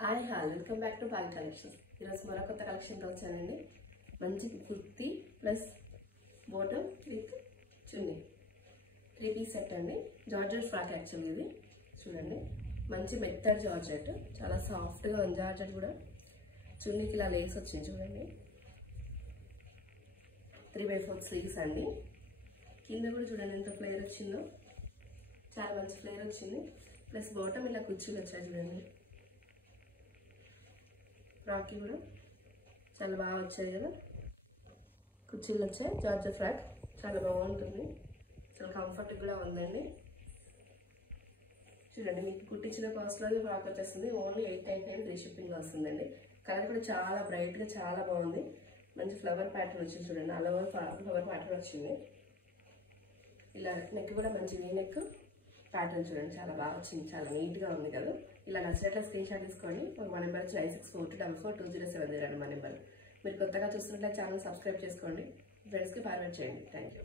Hi welcome back to ball collections. ఈరోజు మరో కొత్త కలెక్షన్తో వచ్చానండి. మంచి kurti plus bottom with chunni 3-piece set అండి. జార్జెట్ ఫ్రాక్ యాక్చువల్లీ ఇది చూడండి. మంచి మెత్తడ్ జార్జెట్, చాలా సాఫ్ట్గా ఉంది జార్జెట్ కూడా. చున్నీకి ఇలా లేస్ వచ్చింది చూడండి. 3/4 స్లీవ్స్ అండి. కింద కూడా చూడండి ఎంత ఫ్లేర్ వచ్చిందో, చాలా మంచి ఫ్లేర్ వచ్చింది. ప్లస్ బాటమ్ ఇలా కుర్చీలు వచ్చాయి చూడండి. ఫ్రాక్కి కూడా చాలా బాగా వచ్చాయి కదా, కుర్చీలు వచ్చాయి. జార్జెట్ ఫ్రాక్ చాలా బాగుంటుంది, చాలా కంఫర్ట్ కూడా ఉందండి. చూడండి, మీకు కుట్టించిన కాస్ట్లోనే ఫ్రాక్ వచ్చేస్తుంది. ఓన్లీ 899 ఫ్రీ షిప్పింగ్లో వస్తుందండి. కలర్ కూడా చాలా బ్రైట్గా చాలా బాగుంది. మంచి ఫ్లవర్ ప్యాటర్న్ వచ్చింది చూడండి. ఆల్ ఓవర్ ఫ్లవర్ ప్యాటర్న్ వచ్చింది. ఇలా నెక్ కూడా మంచి వీ నెక్ ప్యాటర్న్ చూడండి, చాలా బాగా వచ్చింది, చాలా నీట్గా ఉంది కదా. ఇలా నచ్చినట్ల స్క్రీన్ షాట్ తీసుకోండి. మా నెంబర్ 9642442070 మా నెంబర్. మీరు కొత్తగా చూస్తున్నట్లయితే ఛానల్ సబ్స్క్రైబ్ చేసుకోండి, ఫ్రెండ్స్కి ఫార్వర్డ్ చేయండి. Thank you.